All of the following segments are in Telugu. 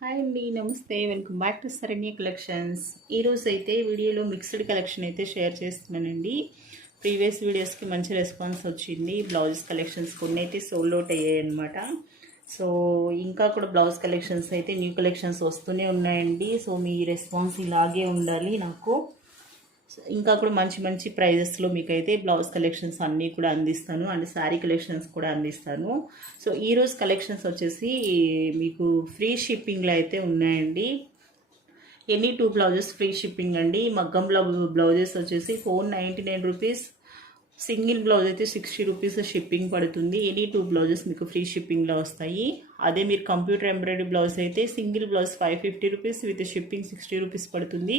హాయ్ అండి, నమస్తే. Welcome back to Saranya collections. ఈరోజు అయితే వీడియోలో మిక్స్డ్ కలెక్షన్ అయితే షేర్ చేస్తున్నానండి. ప్రీవియస్ వీడియోస్కి మంచి రెస్పాన్స్ వచ్చింది. బ్లౌజ్ కలెక్షన్స్ కొన్ని అయితే సోల్డ్ అవుట్ అయ్యాయి అనమాట. సో ఇంకా కూడా బ్లౌజ్ కలెక్షన్స్ అయితే న్యూ కలెక్షన్స్ వస్తూనే ఉన్నాయండి. సో మీ రెస్పాన్స్ ఇలాగే ఉండాలి నాకు. ఇంకా కూడా మంచి మంచి ప్రైజెస్లో మీకైతే బ్లౌజ్ కలెక్షన్స్ అన్నీ కూడా అందిస్తాను అండ్ శారీ కలెక్షన్స్ కూడా అందిస్తాను. సో ఈరోజు కలెక్షన్స్ వచ్చేసి మీకు ఫ్రీ షిప్పింగ్లో అయితే ఉన్నాయండి. ఎనీ 2 బ్లౌజెస్ ఫ్రీ షిప్పింగ్ అండి. మగ్గం బ్లౌజెస్ వచ్చేసి 499 రూపీస్. సింగిల్ బ్లౌజ్ అయితే 60 రూపీస్ షిప్పింగ్ పడుతుంది. ఎనీ 2 బ్లౌజెస్ మీకు ఫ్రీ షిప్పింగ్లో వస్తాయి. అదే మీరు కంప్యూటర్ ఎంబ్రాయిడరీ బ్లౌజ్ అయితే single blouse 550 rupees with shipping 60 rupees పడుతుంది.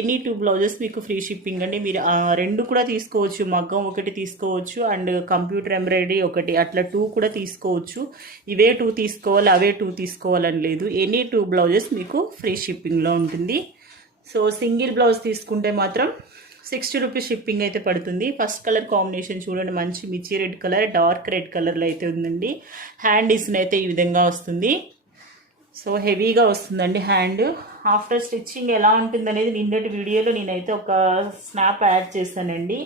ఎనీ 2 బ్లౌజెస్ మీకు ఫ్రీ షిప్పింగ్ అండి. మీరు రెండు కూడా తీసుకోవచ్చు. మగ్గం ఒకటి తీసుకోవచ్చు అండ్ కంప్యూటర్ ఎంబ్రాయిడరీ ఒకటి, అట్లా 2 కూడా తీసుకోవచ్చు. ఇవే 2 తీసుకోవాలి అవే 2 తీసుకోవాలని లేదు. ఎనీ 2 బ్లౌజెస్ మీకు ఫ్రీ షిప్పింగ్లో ఉంటుంది. సో సింగిల్ బ్లౌజ్ తీసుకుంటే మాత్రం 60 రూపీస్ షిప్పింగ్ అయితే పడుతుంది. ఫస్ట్ కలర్ కాంబినేషన్ చూడండి, మంచి మిర్చి రెడ్ కలర్, డార్క్ రెడ్ కలర్లో అయితే ఉందండి. హ్యాండ్ డిజైన్ అయితే ఈ విధంగా వస్తుంది. సో హెవీగా వస్తుందండి హ్యాండ్. ఆఫ్టర్ స్టిచ్చింగ్ ఎలా ఉంటుంది అనేది నిన్నటి వీడియోలో నేనైతే ఒక స్నాప్ యాడ్ చేశానండి,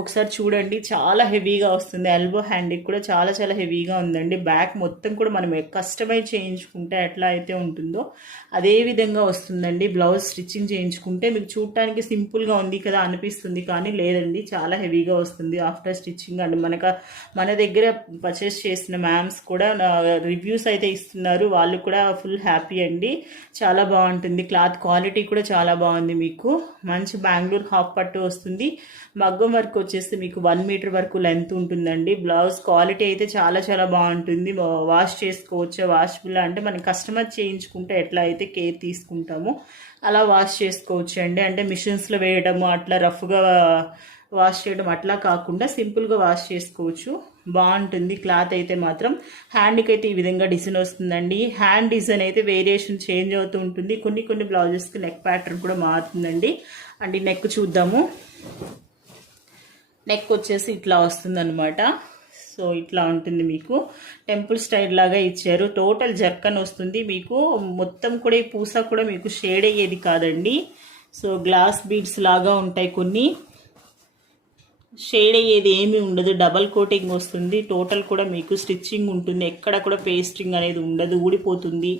ఒకసారి చూడండి. చాలా హెవీగా వస్తుంది. ఎల్బో హ్యాండ్కి కూడా చాలా చాలా హెవీగా ఉందండి. బ్యాక్ మొత్తం కూడా మనం కస్టమైజ్ చేయించుకుంటే ఎట్లా అయితే ఉంటుందో అదే విధంగా వస్తుందండి. బ్లౌజ్ స్టిచ్చింగ్ చేయించుకుంటే మీకు చూడటానికి సింపుల్గా ఉంది కదా అనిపిస్తుంది, కానీ లేదండి, చాలా హెవీగా వస్తుంది ఆఫ్టర్ స్టిచ్చింగ్. అండ్ మన దగ్గర పర్చేస్ చేసిన మ్యామ్స్ కూడా రివ్యూస్ అయితే ఇస్తున్నారు. వాళ్ళు కూడా ఫుల్ హ్యాపీ అండి. చాలా బాగుంటుంది. క్లాత్ క్వాలిటీ కూడా చాలా బాగుంది. మీకు మంచి బెంగళూరు హాఫ్ పట్టు వస్తుంది. మగ్గం వర్క్ వచ్చేసి మీకు 1 మీటర్ వరకు లెంత్ ఉంటుందండి. బ్లౌజ్ క్వాలిటీ అయితే చాలా చాలా బాగుంటుంది. వాష్ చేసుకోవచ్చు. వాషబుల్ అంటే మనం కస్టమర్ చేయించుకుంటే ఎట్లా అయితే కేర్ తీసుకుంటామో అలా వాష్ చేసుకోవచ్చు అండి. అంటే మిషన్స్లో వేయడము అట్లా రఫ్గా వాష్ చేయడం అట్లా కాకుండా సింపుల్గా వాష్ చేసుకోవచ్చు. బాగుంటుంది క్లాత్ అయితే మాత్రం. హ్యాండ్కి అయితే ఈ విధంగా డిజైన్ వస్తుందండి. హ్యాండ్ డిజైన్ అయితే వేరియేషన్ చేంజ్ అవుతూ ఉంటుంది. కొన్ని బ్లౌజెస్కి నెక్ ప్యాటర్న్ కూడా మారుతుందండి. అండ్ ఈ నెక్ చూద్దాము. నెక్ వచ్చేసి ఇట్లా వస్తుంది అనమాట. సో ఇట్లా ఉంటుంది. మీకు టెంపుల్ స్టైల్ లాగా ఇచ్చారు. టోటల్ జర్కన్ వస్తుంది. మీకు మొత్తం కూడా ఈ పూస కూడా మీకు షేడ్ అయ్యేది కాదండి. సో గ్లాస్ బీడ్స్ లాగా ఉంటాయి, కొన్ని షేడ్ అయ్యేది ఏమీ ఉండదు. డబల్ కోటింగ్ వస్తుంది. టోటల్ కూడా మీకు స్టిచ్చింగ్ ఉంటుంది. ఎక్కడ కూడా పేస్టింగ్ అనేది ఉండదు, ఊడిపోతుంది.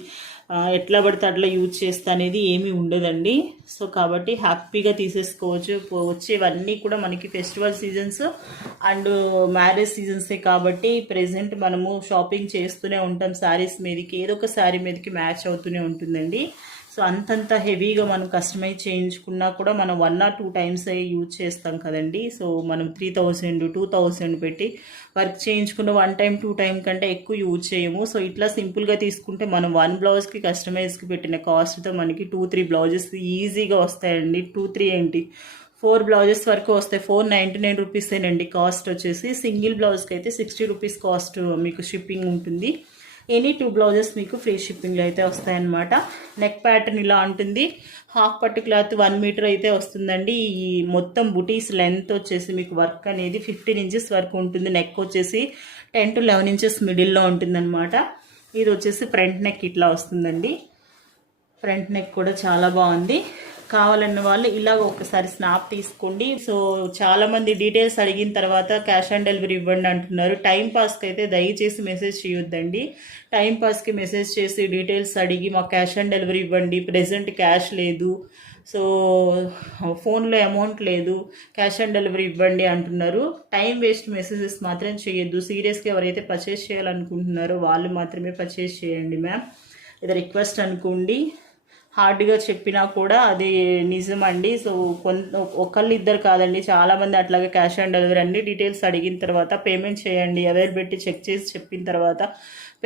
ఎట్లా పడితే అట్లా యూజ్ చేస్తా అనేది ఏమీ ఉండదండి. సో కాబట్టి హ్యాపీగా తీసేసుకోవచ్చు. వచ్చేవన్నీ కూడా మనకి ఫెస్టివల్ సీజన్స్ అండ్ మ్యారేజ్ సీజన్సే కాబట్టి ప్రెజెంట్ మనము షాపింగ్ చేస్తూనే ఉంటాం. శారీస్ మీదకి ఏదో ఒక శారీ మీదకి మ్యాచ్ అవుతూనే ఉంటుందండి. సో అంతంత హెవీగా మనం కస్టమైజ్ చేయించుకున్నా కూడా మనం 1 or 2 టైమ్స్ యూజ్ చేస్తాం కదండి. సో మనం 3000 2000 పెట్టి వర్క్ చేయించుకున్న 1 టైం 2 టైం కంటే ఎక్కువ యూజ్ చేయము. సో ఇట్లా సింపుల్గా తీసుకుంటే మనం 1 బ్లౌజ్కి కస్టమైజ్కి పెట్టిన కాస్ట్తో మనకి 2-3 బ్లౌజెస్ ఈజీగా వస్తాయండి. 2-3 ఏంటి, 4 బ్లౌజెస్ వరకు వస్తాయి. 499 రూపీసేనండి కాస్ట్ వచ్చేసి. సింగిల్ బ్లౌజ్కి అయితే 60 రూపీస్ కాస్ట్ మీకు షిప్పింగ్ ఉంటుంది. ఎనీ 2 బ్లౌజెస్ మీకు ఫ్రీ షిప్పింగ్లో అయితే వస్తాయన్నమాట. నెక్ ప్యాటర్న్ ఇలా ఉంటుంది. హాఫ్ పట్టు క్లాత్ 1 మీటర్ అయితే వస్తుందండి. ఈ మొత్తం బుటీస్ లెంత్ వచ్చేసి మీకు వర్క్ అనేది 15 ఇంచెస్ వరకు ఉంటుంది. నెక్ వచ్చేసి 10 to 11 ఇంచెస్ మిడిల్లో ఉంటుందన్నమాట. ఇది వచ్చేసి ఫ్రంట్ నెక్ ఇట్లా వస్తుందండి. ఫ్రంట్ నెక్ కూడా చాలా బాగుంది. కావాలన్న వాళ్ళు ఇలాగ ఒకసారి స్నాప్ తీసుకోండి. సో చాలా మంది డీటెయిల్స్ అడిగిన తర్వాత క్యాష్ ఆన్ డెలివరీ ఇవ్వండి అంటున్నారు. టైం పాస్కి అయితే దయచేసి మెసేజ్ చేయొద్దండి. టైం పాస్కి మెసేజ్ చేసి డీటెయిల్స్ అడిగి మాకు క్యాష్ ఆన్ డెలివరీ ఇవ్వండి, ప్రెజెంట్ క్యాష్ లేదు, సో ఫోన్లో అమౌంట్ లేదు, క్యాష్ ఆన్ డెలివరీ ఇవ్వండి అంటున్నారు. టైం వేస్ట్ మెసేజెస్ మాత్రం చేయొద్దు. సీరియస్గా ఎవరైతే పర్చేస్ చేయాలనుకుంటున్నారో వాళ్ళు మాత్రమే పర్చేస్ చేయండి మ్యామ్. ఇది రిక్వెస్ట్ అనుకోండి. హార్డ్గా చెప్పినా కూడా అది నిజమండి. సో ఒకళ్ళు ఇద్దరు కాదండి, చాలామంది అట్లాగే క్యాష్ ఆన్ డెలివరీ అన్ని డీటెయిల్స్ అడిగిన తర్వాత పేమెంట్ చేయండి, అవైలబిలిటీ చెక్ చేసి చెప్పిన తర్వాత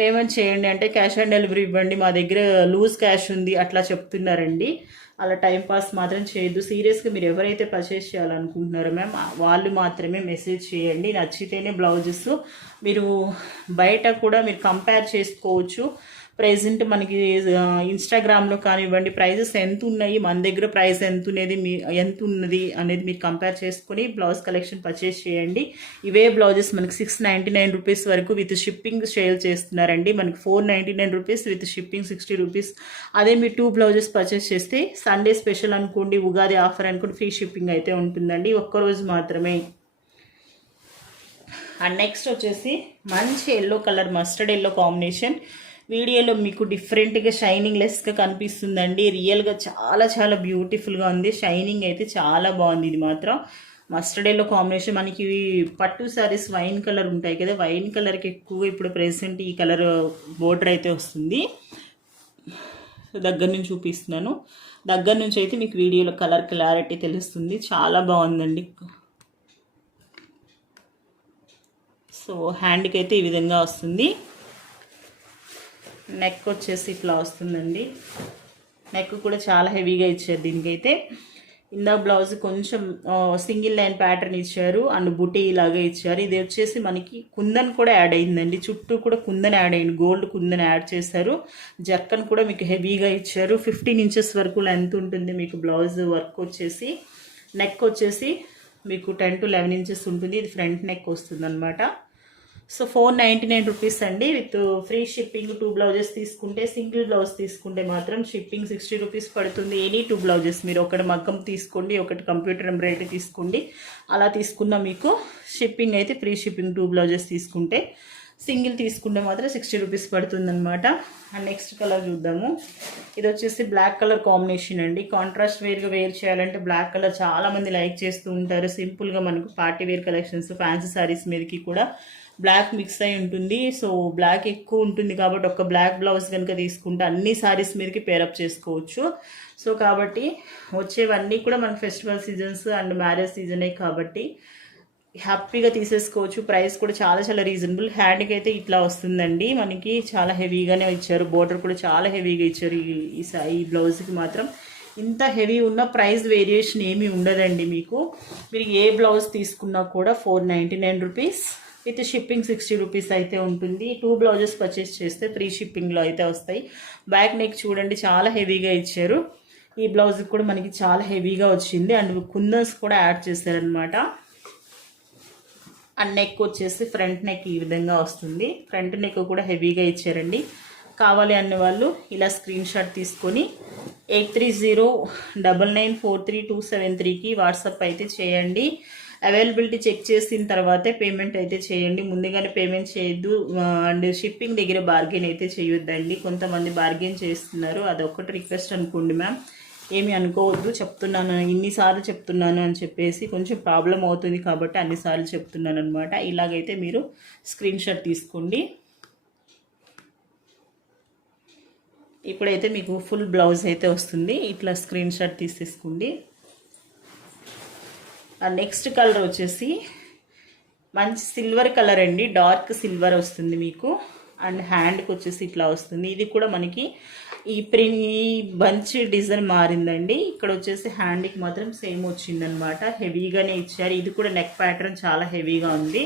పేమెంట్ చేయండి అంటే క్యాష్ ఆన్ డెలివరీ ఇవ్వండి, మా దగ్గర లూజ్ క్యాష్ ఉంది అట్లా చెప్తున్నారండి. అలా టైంపాస్ మాత్రం చేయొద్దు. సీరియస్గా మీరు ఎవరైతే పర్చేస్ చేయాలనుకుంటున్నారో మ్యామ్ వాళ్ళు మాత్రమే మెసేజ్ చేయండి. నచ్చితేనే బ్లౌజెస్ మీరు బయట కూడా మీరు కంపేర్ చేసుకోవచ్చు. ప్రెజెంట్ మనకి ఇన్స్టాగ్రామ్లో కానివ్వండి ప్రైజెస్ ఎంత ఉన్నాయి, మన దగ్గర ప్రైస్ ఎంత ఉన్నది అనేది మీరు కంపేర్ చేసుకొని బ్లౌజ్ కలెక్షన్ పర్చేస్ చేయండి. ఇవే బ్లౌజెస్ మనకి 699 రూపీస్ వరకు విత్ షిప్పింగ్ సేల్ చేస్తున్నారండి. మనకి 499 రూపీస్ విత్ షిప్పింగ్ 60 రూపీస్. అదే మీరు 2 బ్లౌజెస్ పర్చేస్ చేస్తే సండే స్పెషల్ అనుకోండి, ఉగాది ఆఫర్ అనుకోండి, ఫ్రీ షిప్పింగ్ అయితే ఉంటుందండి. ఒక్కరోజు మాత్రమే. అండ్ నెక్స్ట్ వచ్చేసి మంచి yellow colour, mustard yellow combination. వీడియోలో మీకు డిఫరెంట్గా షైనింగ్ లెస్గా కనిపిస్తుందండి. రియల్గా చాలా చాలా బ్యూటిఫుల్గా ఉంది. షైనింగ్ అయితే చాలా బాగుంది. ఇది మాత్రం మస్టర్డ్ ఎల్లో కాంబినేషన్. మనకి పట్టు శారీస్ వైన్ కలర్ ఉంటాయి కదా, వైన్ కలర్కి ఎక్కువ ఇప్పుడు ప్రెసెంట్ ఈ కలర్ బోర్డర్ అయితే వస్తుంది. దగ్గర నుంచి చూపిస్తున్నాను. దగ్గర నుంచి అయితే మీకు వీడియోలో కలర్ క్లారిటీ తెలుస్తుంది. చాలా బాగుందండి. సో హ్యాండ్కి అయితే ఈ విధంగా వస్తుంది. నెక్ వచ్చేసి ఇట్లా వస్తుందండి. నెక్ కూడా చాలా హెవీగా ఇచ్చారు దీనికైతే. ఇందా బ్లౌజ్ కొంచెం సింగిల్ లైన్ ప్యాటర్న్ ఇచ్చారు అండ్ బుటీ ఇలాగే ఇచ్చారు. ఇది వచ్చేసి మనకి కుందన్ కూడా యాడ్ అయిందండి. చుట్టూ కూడా కుందన్ యాడ్ అయింది, గోల్డ్ కుందన్ యాడ్ చేశారు. జర్కన్ కూడా మీకు హెవీగా ఇచ్చారు. 15 ఇంచెస్ వరకు లెంత్ ఉంటుంది మీకు బ్లౌజ్ వర్క్ వచ్చేసి. నెక్ వచ్చేసి మీకు 10 to 11 ఇంచెస్ ఉంటుంది. ఇది ఫ్రంట్ నెక్ వస్తుంది అనమాట. సో 499 రూపీస్ అండి విత్ ఫ్రీ షిప్పింగ్. 2 బ్లౌజెస్ తీసుకుంటే, సింగిల్ బ్లౌజ్ తీసుకుంటే మాత్రం షిప్పింగ్ 60 రూపీస్ పడుతుంది. ఎనీ 2 బ్లౌజెస్ మీరు ఒకటి మగ్గం తీసుకోండి, ఒకటి కంప్యూటర్ ఎంబ్రాయిడరీ తీసుకోండి. అలా తీసుకున్న మీకు షిప్పింగ్ అయితే ఫ్రీ షిప్పింగ్. 2 బ్లౌజెస్ తీసుకుంటే, సింగిల్ తీసుకుంటే మాత్రం 60 రూపీస్ పడుతుంది అనమాట. అండ్ నెక్స్ట్ కలర్ చూద్దాము. ఇది వచ్చేసి బ్లాక్ కలర్ కాంబినేషన్ అండి. కాంట్రాస్ట్ వేర్గా వేర్ చేయాలంటే బ్లాక్ కలర్ చాలామంది లైక్ చేస్తూ ఉంటారు. సింపుల్గా మనకు party wear collections, fancy saris మీదకి కూడా బ్లాక్ మిక్స్ అయి ఉంటుంది. సో బ్లాక్ ఎక్కువ ఉంటుంది కాబట్టి ఒక బ్లాక్ బ్లౌజ్ కనుక తీసుకుంటే అన్ని శారీస్ మీదకి పేరప్ చేసుకోవచ్చు. సో కాబట్టి వచ్చేవన్నీ కూడా మన ఫెస్టివల్ సీజన్స్ అండ్ మ్యారేజ్ సీజనే కాబట్టి హ్యాపీగా తీసేసుకోవచ్చు. ప్రైస్ కూడా చాలా చాలా రీజనబుల్. హ్యాండ్కి అయితే ఇట్లా వస్తుందండి. మనకి చాలా హెవీగానే ఇచ్చారు. బోర్డర్ కూడా చాలా హెవీగా ఇచ్చారు. ఈ బ్లౌజ్కి మాత్రం ఇంత హెవీ ఉన్న ప్రైస్ వేరియేషన్ ఏమీ ఉండదండి. మీకు మీరు ఏ బ్లౌజ్ తీసుకున్నా కూడా 499 రూపీస్ విత్ షిప్పింగ్ 60 రూపీస్ అయితే ఉంటుంది. 2 బ్లౌజెస్ పర్చేస్ చేస్తే ఫ్రీ షిప్పింగ్లో అయితే వస్తాయి. బ్యాక్ నెక్ చూడండి చాలా హెవీగా ఇచ్చారు. ఈ బ్లౌజ్కి కూడా మనకి చాలా హెవీగా వచ్చింది అండ్ కుందన్స్ కూడా యాడ్ చేశారనమాట. అండ్ నెక్ వచ్చేసి ఫ్రంట్ నెక్ ఈ విధంగా వస్తుంది. ఫ్రంట్ నెక్ కూడా హెవీగా ఇచ్చారండి. కావాలి అనే వాళ్ళు ఇలా స్క్రీన్ షాట్ తీసుకొని 8309943273కి వాట్సాప్ అయితే చేయండి. అవైలబిలిటీ చెక్ చేసిన తర్వాతే పేమెంట్ అయితే చేయండి. ముందుగానే పేమెంట్ చేయొద్దు. అండ్ షిప్పింగ్ దగ్గర బార్గెన్ అయితే చేయొద్దండి. కొంతమంది బార్గెన్ చేస్తున్నారు, అదొక్కటి రిక్వెస్ట్ అనుకోండి మ్యామ్. ఏమి అనుకోవద్దు, చెప్తున్నాను ఇన్నిసార్లు చెప్తున్నాను అని చెప్పేసి కొంచెం ప్రాబ్లం అవుతుంది కాబట్టి అన్నిసార్లు చెప్తున్నాను అనమాట. ఇలాగైతే మీరు స్క్రీన్ షాట్ తీసుకోండి. ఇప్పుడైతే మీకు ఫుల్ బ్లౌజ్ అయితే వస్తుంది. ఇట్లా స్క్రీన్ షాట్ తీసేసుకోండి. నెక్స్ట్ కలర్ వచ్చేసి మంచి సిల్వర్ కలర్ అండి. డార్క్ సిల్వర్ వస్తుంది మీకు. అండ్ హ్యాండ్కి వచ్చేసి ఇట్లా వస్తుంది. ఇది కూడా మనకి ఈ బంచ్ డిజైన్ మారిందండి. ఇక్కడ వచ్చేసి హ్యాండ్కి మాత్రం సేమ్ వచ్చిందనమాట. హెవీగానే ఇచ్చారు. ఇది కూడా నెక్ ప్యాటర్న్ చాలా హెవీగా ఉంది.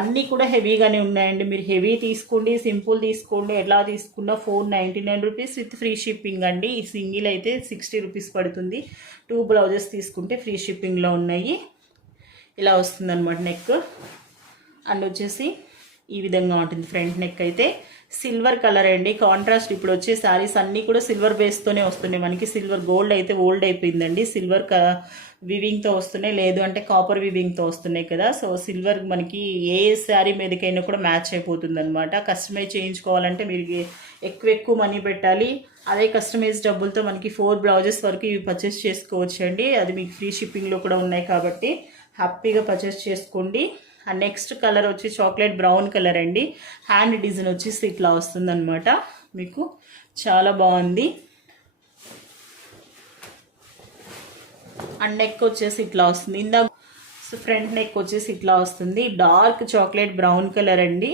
అన్నీ కూడా హెవీగానే ఉన్నాయండి. మీరు హెవీ తీసుకోండి, సింపుల్ తీసుకోండి, ఎలా తీసుకున్నా 499 రూపీస్ విత్ ఫ్రీ షిప్పింగ్ అండి. ఈ సింగిల్ అయితే 60 రూపీస్ పడుతుంది. 2 బ్లౌజెస్ తీసుకుంటే ఫ్రీ షిప్పింగ్లో ఉన్నాయి. ఇలా వస్తుంది అనమాట నెక్. అండ్ వచ్చేసి ఈ విధంగా ఉంటుంది ఫ్రంట్ నెక్ అయితే. సిల్వర్ కలర్ అండి. కాంట్రాస్ట్ ఇప్పుడు వచ్చే శారీస్ అన్నీ కూడా సిల్వర్ బేస్తోనే వస్తున్నాయి మనకి. సిల్వర్ గోల్డ్ అయితే ఓల్డ్ అయిపోయిందండి. సిల్వర్ వివింగ్తో వస్తున్నాయి, లేదు అంటే కాపర్ వివింగ్తో వస్తున్నాయి కదా. సో సిల్వర్ మనకి ఏ శారీ మీదకైనా కూడా మ్యాచ్ అయిపోతుంది అనమాట. కస్టమైజ్ చేయించుకోవాలంటే మీరు ఎక్కువ మనీ పెట్టాలి. అదే కస్టమైజ్ డబ్బులతో మనకి 4 బ్లౌజెస్ వరకు ఇవి పర్చేస్ చేసుకోవచ్చు అండి. అది మీకు ఫ్రీ షిప్పింగ్లో కూడా ఉన్నాయి కాబట్టి హ్యాపీగా పర్చేస్ చేసుకోండి. అండ్ నెక్స్ట్ కలర్ వచ్చి చాక్లెట్ బ్రౌన్ కలర్ అండి. హ్యాండ్ డిజైన్ వచ్చేసి ఇట్లా వస్తుంది అనమాట. మీకు చాలా బాగుంది. అండ్ నెక్ వచ్చేసి ఇట్లా వస్తుంది. ఇందా ఫ్రంట్ నెక్ వచ్చేసి ఇట్లా వస్తుంది. డార్క్ చాక్లెట్ బ్రౌన్ కలర్ అండి.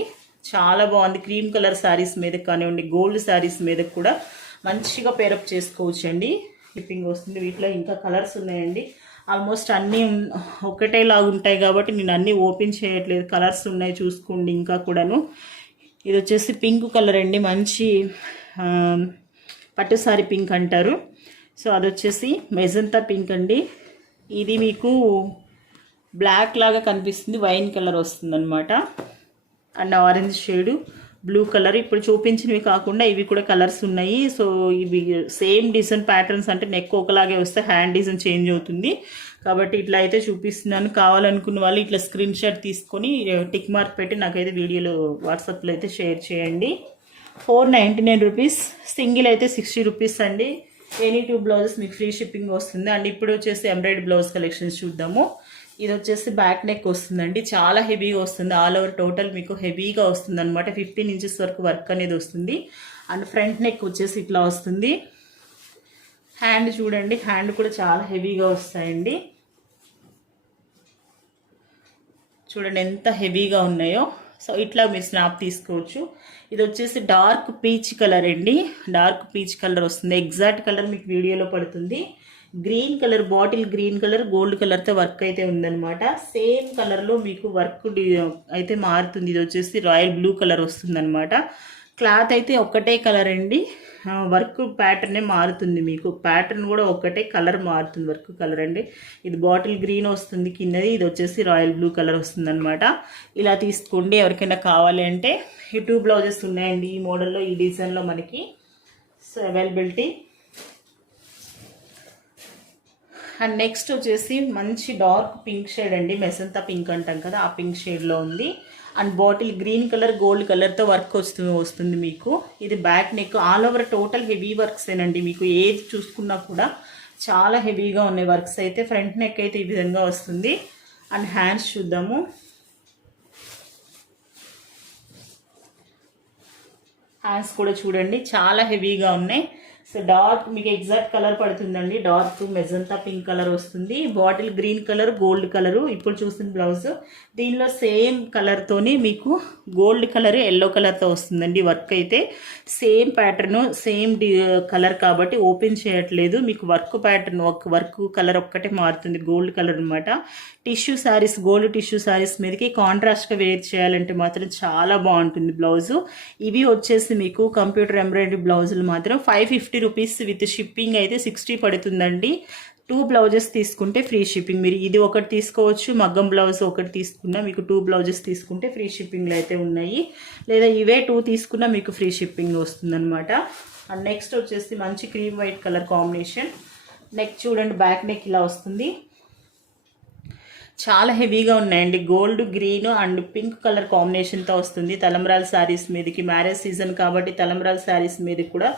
చాలా బాగుంది. క్రీమ్ కలర్ శారీస్ మీద కానివ్వండి, గోల్డ్ శారీస్ మీద కూడా మంచిగా పేరప్ చేసుకోవచ్చు అండి. షిప్పింగ్ వస్తుంది. వీటిలో ఇంకా కలర్స్ ఉన్నాయండి. ఆల్మోస్ట్ అన్నీ ఒకటేలాగా ఉంటాయి కాబట్టి నేను అన్నీ ఓపెన్ చేయట్లేదు. కలర్స్ ఉన్నాయి చూసుకోండి ఇంకా కూడాను. ఇది వచ్చేసి పింక్ కలర్ అండి. మంచి పట్టు సారీ పింక్ అంటారు. సో అది వచ్చేసి మెజంతా పింక్ అండి. ఇది మీకు బ్లాక్ లాగా కనిపిస్తుంది, వైన్ కలర్ వస్తుంది అనమాట. And orange shade, blue colour. ఇప్పుడు చూపించినవి కాకుండా ఇవి కూడా కలర్స్ ఉన్నాయి. సో ఇవి సేమ్ డిజైన్ ప్యాటర్న్స్, అంటే నెక్ ఒకలాగే వస్తే హ్యాండ్ డిజైన్ చేంజ్ అవుతుంది కాబట్టి ఇట్లా అయితే చూపిస్తున్నాను. కావాలనుకున్న వాళ్ళు ఇట్లా స్క్రీన్ షాట్ తీసుకొని టిక్ మార్క్ పెట్టి నాకైతే వీడియోలో వాట్సాప్లో అయితే షేర్ చేయండి. 499 రూపీస్. సింగిల్ అయితే 60 రూపీస్ అండి. ఎనీ 2 బ్లౌజెస్ మీకు ఫ్రీ షిప్పింగ్ వస్తుంది. అండ్ ఇప్పుడు వచ్చేసి ఎంబ్రాయిడరీ బ్లౌజ్ కలెక్షన్స్ చూద్దాము. ఇది వచ్చేసి బ్యాక్ నెక్ వస్తుందండి, చాలా హెవీగా వస్తుంది. ఆల్ ఓవర్ టోటల్ మీకు హెవీగా వస్తుంది అనమాట. 15 ఇంచెస్ వరకు వర్క్ అనేది వస్తుంది. అండ్ ఫ్రంట్ నెక్ వచ్చేసి ఇట్లా వస్తుంది. హ్యాండ్ చూడండి, హ్యాండ్ కూడా చాలా హెవీగా వస్తాయండి. చూడండి ఎంత హెవీగా ఉన్నాయో. సో ఇట్లా మీరు స్నాప్ తీసుకోవచ్చు. ఇది వచ్చేసి డార్క్ పీచ్ కలర్ అండి, డార్క్ పీచ్ కలర్ వస్తుంది. ఎగ్జాక్ట్ కలర్ మీకు వీడియోలో పడుతుంది. Green colour, bottle green colour, gold కలర్తో వర్క్ అయితే ఉందన్నమాట. సేమ్ కలర్లో మీకు వర్క్ అయితే మారుతుంది. ఇది వచ్చేసి రాయల్ బ్లూ కలర్ వస్తుంది అనమాట. క్లాత్ అయితే ఒక్కటే కలర్ అండి, వర్క్ ప్యాటర్నే మారుతుంది. మీకు ప్యాటర్న్ కూడా ఒక్కటే, కలర్ మారుతుంది, వర్క్ కలర్ అండి. ఇది బాటిల్ గ్రీన్ వస్తుంది కిందది, ఇది వచ్చేసి రాయల్ బ్లూ కలర్ వస్తుంది అనమాట. ఇలా తీసుకోండి. ఎవరికైనా కావాలి అంటే ఈ 2 బ్లౌజెస్ ఉన్నాయండి ఈ మోడల్లో, ఈ డిజైన్లో మనకి. So availability. అండ్ నెక్స్ట్ వచ్చేసి మంచి డార్క్ పింక్ షేడ్ అండి, మెసంతా పింక్ అంటాం కదా, ఆ పింక్ షేడ్లో ఉంది. And bottle green colour, gold కలర్తో వర్క్ వస్తుంది మీకు. ఇది back neck. All over total heavy works ఏనండి. మీకు ఏది చూసుకున్నా కూడా చాలా హెవీగా ఉన్నాయి వర్క్స్ అయితే. ఫ్రంట్ నెక్ అయితే ఈ విధంగా వస్తుంది. అండ్ హ్యాండ్స్ చూద్దాము. హ్యాండ్స్ కూడా చూడండి చాలా హెవీగా ఉన్నాయి. సో డార్క్ మీకు ఎగ్జాక్ట్ కలర్ పడుతుందండి, డార్క్ మెజంతా పింక్ కలర్ వస్తుంది. Bottle green colour, gold colour. ఇప్పుడు చూసిన బ్లౌజ్ దీనిలో సేమ్ కలర్తోని మీకు గోల్డ్ కలర్, ఎల్లో కలర్తో వస్తుందండి. వర్క్ అయితే సేమ్ ప్యాటర్న్, సేమ్ కలర్ కాబట్టి ఓపెన్ చేయట్లేదు. మీకు వర్క్ ప్యాటర్న్, వర్క్ కలర్ ఒక్కటే మారుతుంది, గోల్డ్ కలర్ అనమాట. Tissue saris, gold tissue saris మీదకి కాంట్రాస్ట్గా వేర్ చేయాలంటే మాత్రం చాలా బాగుంటుంది బ్లౌజు. ఇవి వచ్చేసి మీకు కంప్యూటర్ ఎంబ్రాయిడరీ బ్లౌజులు మాత్రం 550 రూపీస్ విత్ షిప్పింగ్ అయితే 60 పడుతుందండి. 2 బ్లౌజెస్ తీసుకుంటే ఫ్రీ షిప్పింగ్. మీరు ఇది ఒకటి తీసుకోవచ్చు, మగ్గం బ్లౌజ్ ఒకటి తీసుకున్నా మీకు 2 బ్లౌజెస్ తీసుకుంటే ఫ్రీ షిప్పింగ్లో అయితే ఉన్నాయి. లేదా ఇవే 2 తీసుకున్నా మీకు ఫ్రీ షిప్పింగ్ వస్తుందన్నమాట. అండ్ నెక్స్ట్ వచ్చేసి మంచి cream white colour combination. Neck చూడండి, బ్యాక్ నెక్ ఇలా వస్తుంది. చాలా హెవీగా ఉన్నాయండి. Gold, green and pink colour కాంబినేషన్తో వస్తుంది. తలంబ్రాల శారీస్ మీదకి, మ్యారేజ్ సీజన్ కాబట్టి తలంబ్రాల శారీస్ మీద కూడా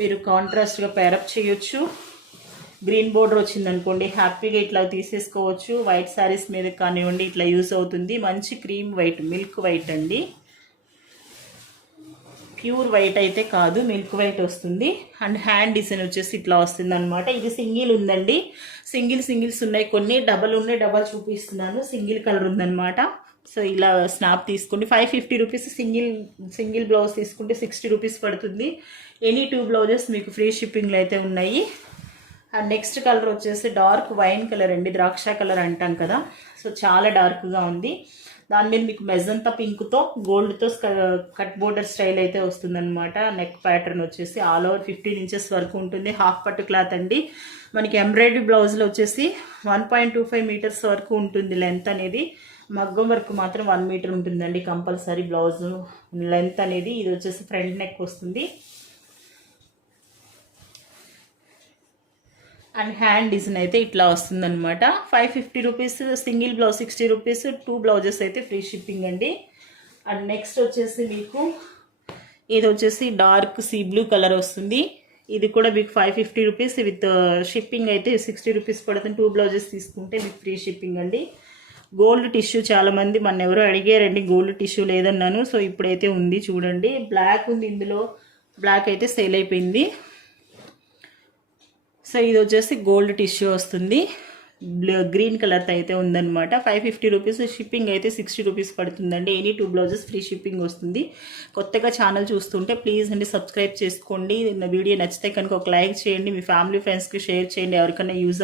మీరు కాంట్రాస్ట్గా పేరప్ చేయొచ్చు. గ్రీన్ బోర్డర్ వచ్చిందనుకోండి, హ్యాపీగా ఇట్లా తీసేసుకోవచ్చు. వైట్ శారీస్ మీద కానివ్వండి, ఇట్లా యూస్ అవుతుంది. మంచి క్రీమ్ వైట్, మిల్క్ వైట్ అండి. ప్యూర్ వైట్ అయితే కాదు, మిల్క్ వైట్ వస్తుంది. అండ్ హ్యాండ్ డిజైన్ వచ్చేసి ఇట్లా వస్తుంది అనమాట. ఇది సింగిల్ ఉందండి, సింగిల్స్ ఉన్నాయి, కొన్ని డబల్ ఉన్నాయి. డబల్ చూపిస్తున్నాను, సింగిల్ కలర్ ఉందన్నమాట. సో ఇలా స్నాప్ తీసుకోండి. 550 రూపీస్. సింగిల్ బ్లౌజ్ తీసుకుంటే 60 రూపీస్ పడుతుంది. ఎనీ 2 బ్లౌజెస్ మీకు ఫ్రీ షిప్పింగ్లో అయితే ఉన్నాయి. అండ్ నెక్స్ట్ కలర్ వచ్చేసి డార్క్ వైన్ కలర్ అండి, ద్రాక్ష కలర్ అంటాం కదా. సో చాలా డార్క్గా ఉంది. దాని మీద మీకు మెజంతా పింక్తో గోల్డ్తో కట్ బోర్డర్ స్టైల్ అయితే వస్తుందన్నమాట. నెక్ ప్యాటర్న్ వచ్చేసి ఆల్ ఓవర్ 15 ఇంచెస్ వరకు ఉంటుంది. హాఫ్ పట్టు క్లాత్ అండి. మనకి ఎంబ్రాయిడరీ బ్లౌజ్లో వచ్చేసి 1.25 మీటర్స్ వరకు ఉంటుంది లెంత్ అనేది. మగ్గం వర్క్ మాత్రం 1 మీటర్ ఉంటుందండి కంపల్సరీ బ్లౌజ్ లెంత్ అనేది. ఇది వచ్చేసి ఫ్రంట్ నెక్ వస్తుంది. అండ్ హ్యాండ్ డిజైన్ అయితే ఇట్లా వస్తుందన్నమాట. 550 rupees. Single blouse 60 rupees. 2 blouses అయితే ఫ్రీ షిప్పింగ్ అండి. అండ్ నెక్స్ట్ వచ్చేసి మీకు ఇది వచ్చేసి డార్క్ సీ బ్లూ కలర్ వస్తుంది. ఇది కూడా మీకు 550 రూపీస్ విత్ షిప్పింగ్ అయితే 60 రూపీస్ పడుతుంది. 2 బ్లౌజెస్ తీసుకుంటే మీకు ఫ్రీ షిప్పింగ్ అండి. గోల్డ్ టిష్యూ చాలామంది మన ఎవరో అడిగారండి, గోల్డ్ టిష్యూ లేదన్నాను. సో ఇప్పుడైతే ఉంది చూడండి. బ్లాక్ ఉంది ఇందులో, బ్లాక్ అయితే సేల్ అయిపోయింది. సో ఇది వచ్చేసి గోల్డ్ టిష్యూ వస్తుంది, గ్రీన్ కలర్తో అయితే ఉందన్నమాట. 550 రూపీస్. షిప్పింగ్ అయితే 60 రూపీస్ పడుతుందండి. ఎనీ 2 బ్లౌజెస్ ఫ్రీ షిప్పింగ్ వస్తుంది. కొత్తగా ఛానల్ చూస్తుంటే ప్లీజ్ అండి సబ్స్క్రైబ్ చేసుకోండి. నా వీడియో నచ్చితే కనుక ఒక లైక్ చేయండి, మీ ఫ్యామిలీ ఫ్రెండ్స్కి షేర్ చేయండి, ఎవరికైనా యూజ్